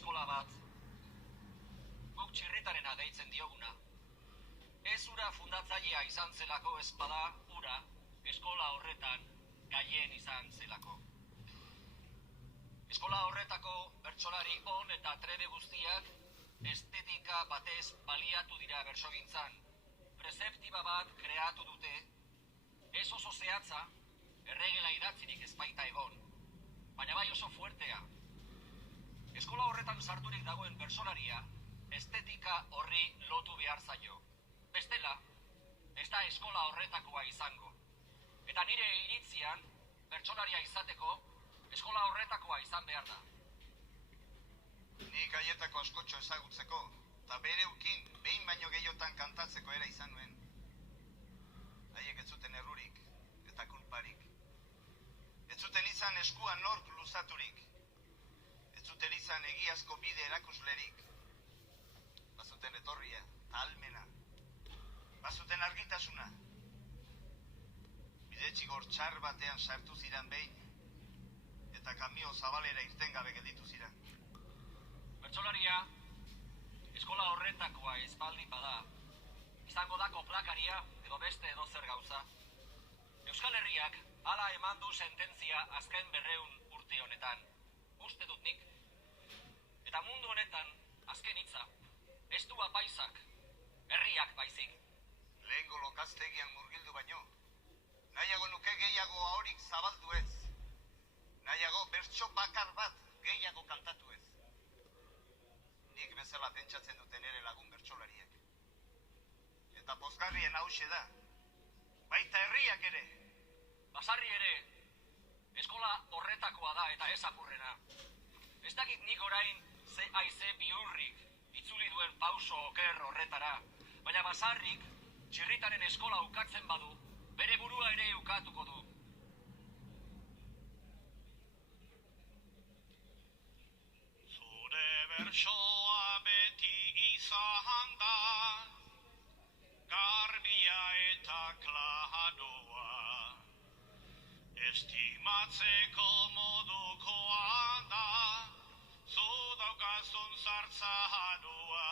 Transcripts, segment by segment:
eskola bat, guk Txirritarena deitzen dioguna. Ez ura fundatzailea izan zelako ezpada, ura eskola horretan gaien izan zelako. Eskola horretako bertsolari on eta trebe guztiak estetika batez baliatu dira bertsogintzan. Prezeptiba bat kreatu dute, ez oso zehatza, erregela idatzirik ez baita egon, baina bai oso fuertea. Eskola horretan sarturik dagoen bertsolaria, estetika horri lotu behar zaio. Bestela, ez da eskola horretakoa izango. Eta nire iritzian, bertsolaria izateko, eskola horretakoa izan behar da. Nik haietako askotxo ezagutzeko, eta bereukin behin baino gehiotan kantatzeko era izan nuen. Haiek ez zuten errurik eta kulparik. Ez zuten izan eskuan nork luzaturik. Ez zuten izan egiazko bide erakuslerik. Bazuten etorria eta almena. Bazuten argitasuna. Bidetxigor txar batean sartu ziran behin, eta kamio zabalera irten gabe gelditu ziran. Bertsolaria, eskola horretakoa ez baldin bada, izango da koplakaria edo beste edo zer gauza. Euskal Herriak hala eman du sententzia azken 200 urte honetan, uste dut nik. Eta mundu honetan, azken hitza, ez du apaizak, herriak baizik. Lehengo lokaztegian murgildu baino, nahiago nuke gehiago ahorik zabaldu ez. Nahiago bertso bakar bat gehiago kantatu ez. Nik bezala pentsatzen duten ere lagun bertsolariek. Eta pozgarrien hause da, baita herriak ere. Basarri ere, eskola horretakoa da eta ez apurrena. Ez dakit nik orain ze haize bihurrik itzuli duen pauso oker horretara, baina Basarrik Txirritaren eskola ukatzen badu, bere burua ere ukatuko du. Zure bertsoa beti izan da, garbia eta kladoa, estimatzeko modukoa da, zu daukazun zartzadoa,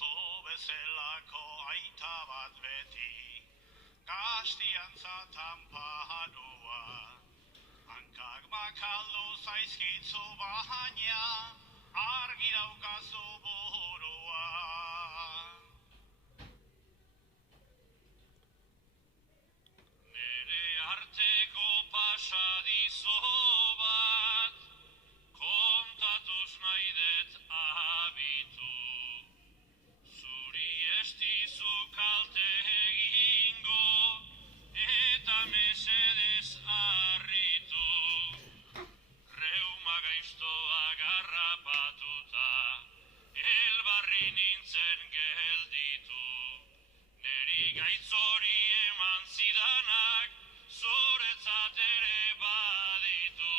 zu bezalako aita bat beti, gastiantza tanpadua. Hankak makaldu zaizkitzu baina, argi daukazu burua. Nere arteko pasadizo bat, kontatuz nahi dut abitu. Zuri estizu kalte egingo, eta mesedez harritu. Reuma gaiztoa garrapatuta, elbarri nintzen gelditu. Neri gaitzori eman zidanak, zuretzat ere baditu.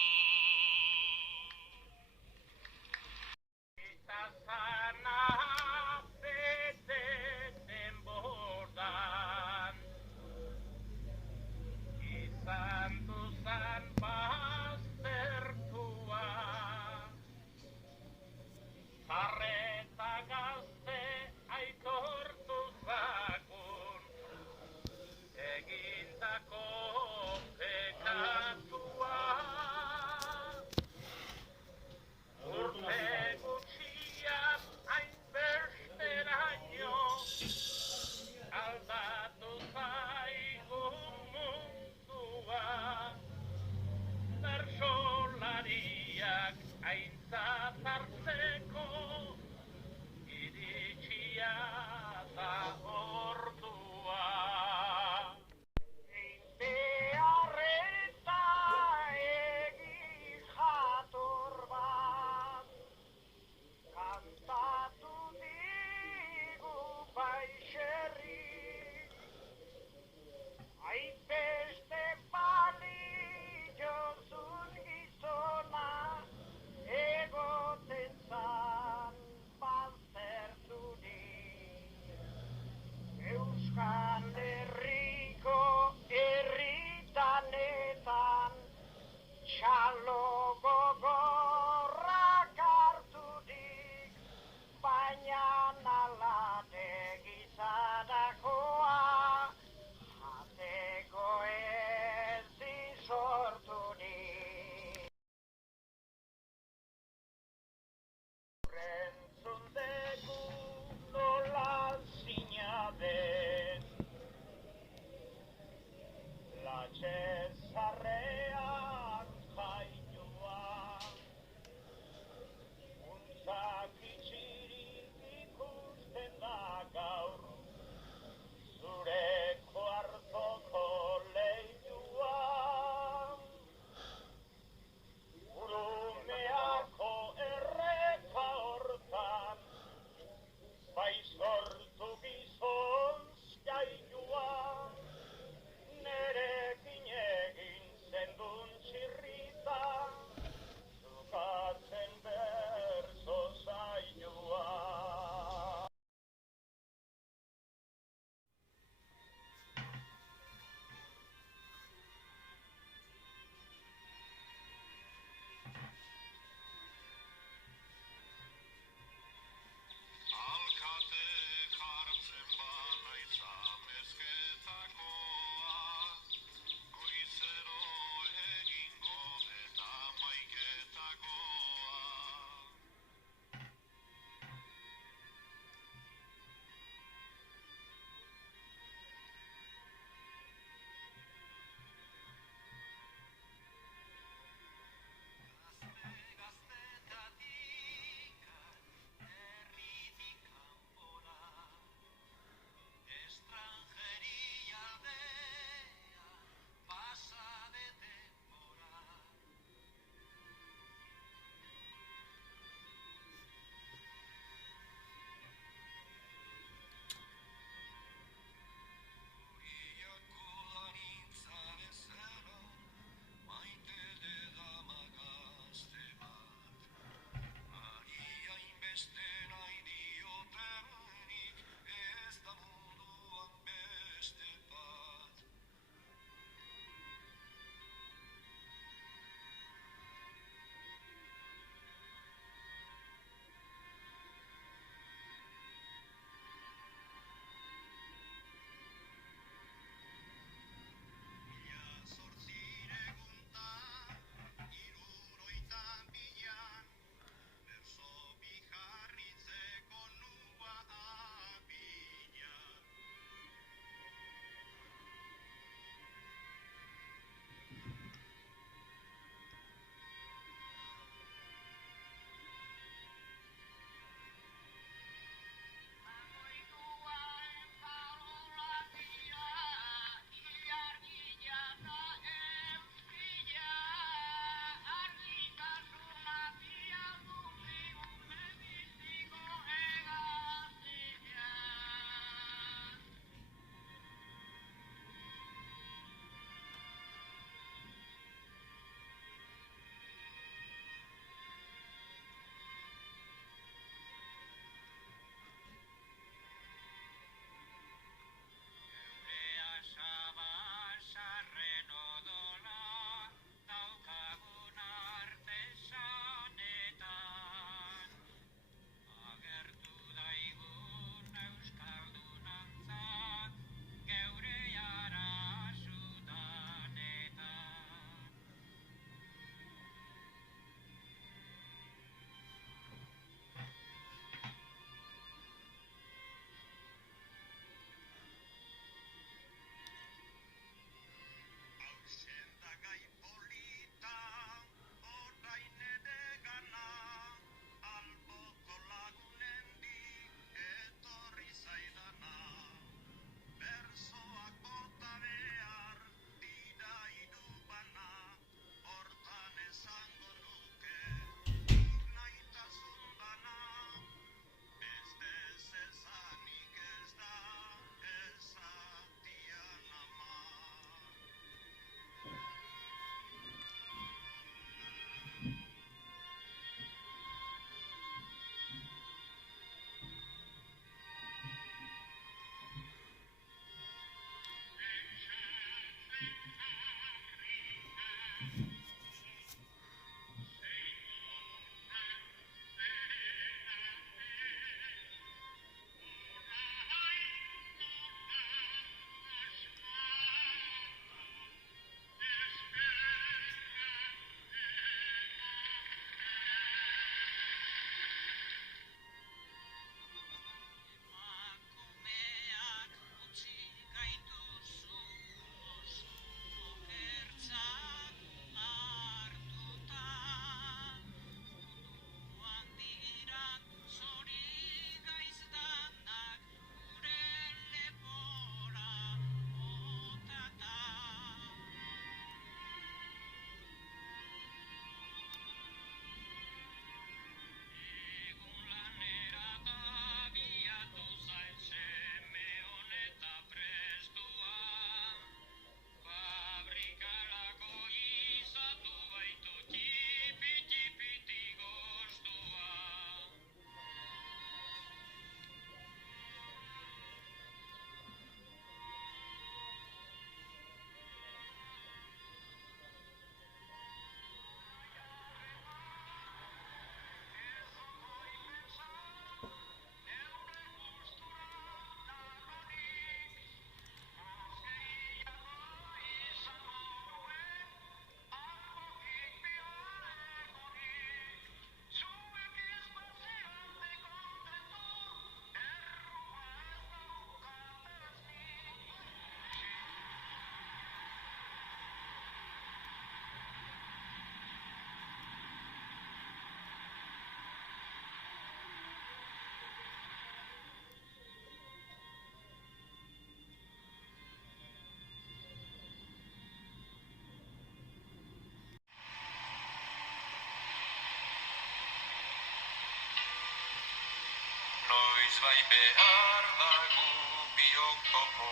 Noiz bai behar dagu biok topo,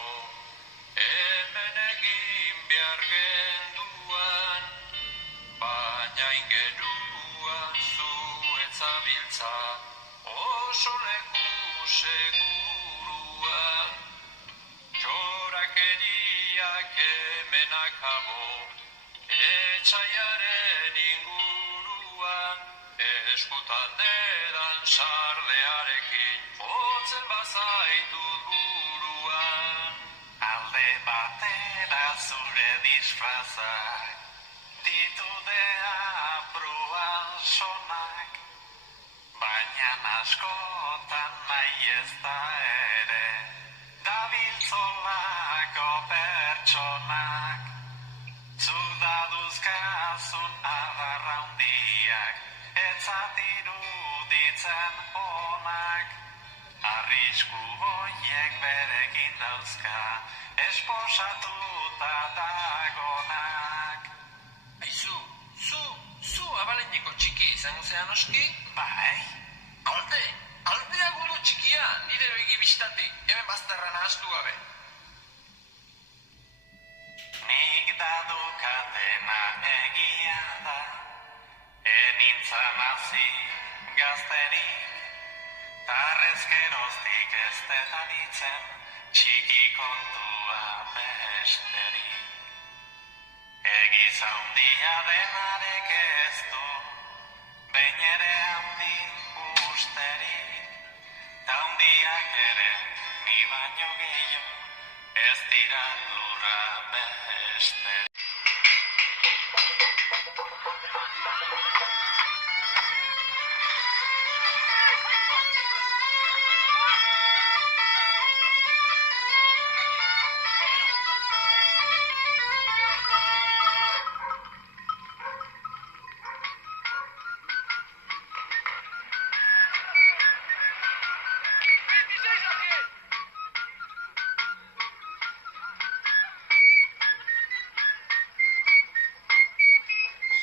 hemen egin behar genduan, baina ingeruan zu etzabiltza, oso leku seguruan. Txorakeriak hemen akabo, etxaiaren inguruan, eskutan dedan sardearekin, jotzen bazaitut buruan. Alde batera zure disfrazak, ditudea bruan sonak, baina askotan nahi ez da ere, dabiltzolako pertsonak. Zuk daduzkazun adarra hundiak, etzat iruditzen onak. Arrisku hoiek berekin dauzka, esposatuta dagonak. Aizu, zu abaleneko txiki izango zean oski? Bai? Aldea gudu txikia, nire begi bistatik, hemen bazterra nahastu gabe. Nik dadukatena egia da, enintzan hasi gazterik, tarrezkeroztik ez detanitzen, txiki kontua besterik. Egiz handia denarek ez du, behin ere handi usterik, ta handiak ere ni baino gehiago, ez dira lurra besterik.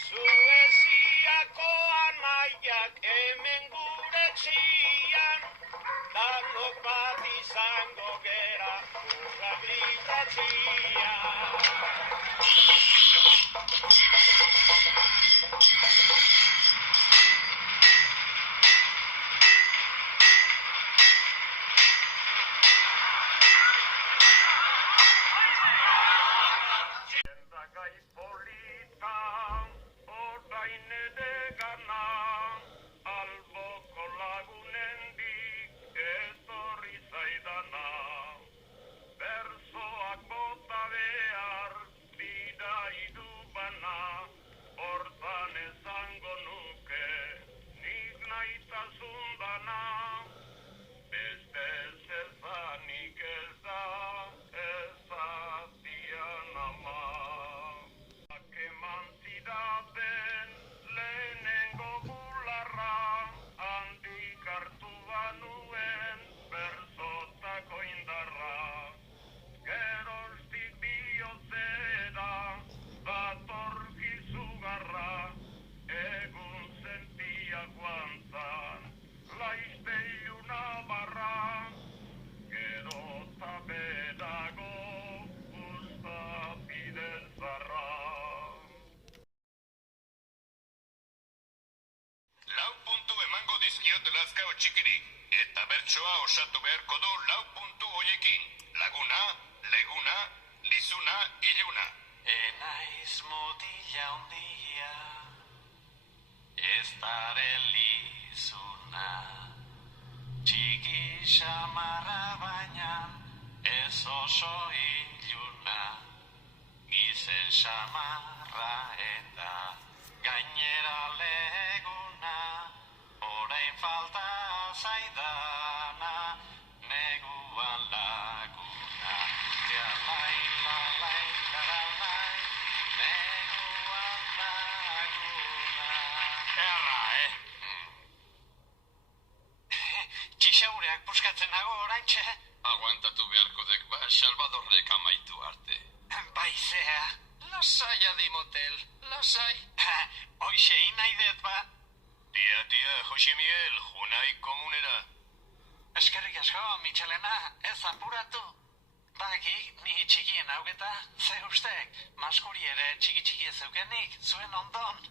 Sueziako anaiak hemen gure txian, danok bat izango gera urrabilitatzian. Gai polita, orain ere gana, alboko lagunendik etorri zaidana. Bersoak bota behar dira idubana, hortan esango nuke nik nahitasun dana. Beste zezanik ez da ezatian ama. Eman zidaten lehenengo bularra, handik hartu banuen berzotako indarra. Geroztik bihotzera datorkizugarra, egun sentia guantzan laizte iluna barra. Gero eta berago usta biden zarra. Lau puntu emango dizkiot lazkao txikiri, eta bertsoa osatu beharko du lau puntu hoiekin. Laguna, leguna, lizuna, iluna. Enaiz mutila hundia, ez dare lizuna. Txiki xamarra baina, ez oso iluna. Gizen xamarra eta gainera leguna, orain falta zaidana, neguan laguna. Lalai, lalai, lalai, neguan laguna. Erra, Txixaureak puskatzen nago oraintxe. Aguantatu beharko dek ba, Salvadorrek amaitu arte. Baizea. Lasai adimotel, lasai. Hoixein nahi dut ba. Tia, Jose Miguel, junai komunera. Eskerrik asko, Michelena, ez apuratu. Baki, ni txikien haugeta, ze ustek, maskuri ere txiki-txiki ez zeukenik, zuen ondon.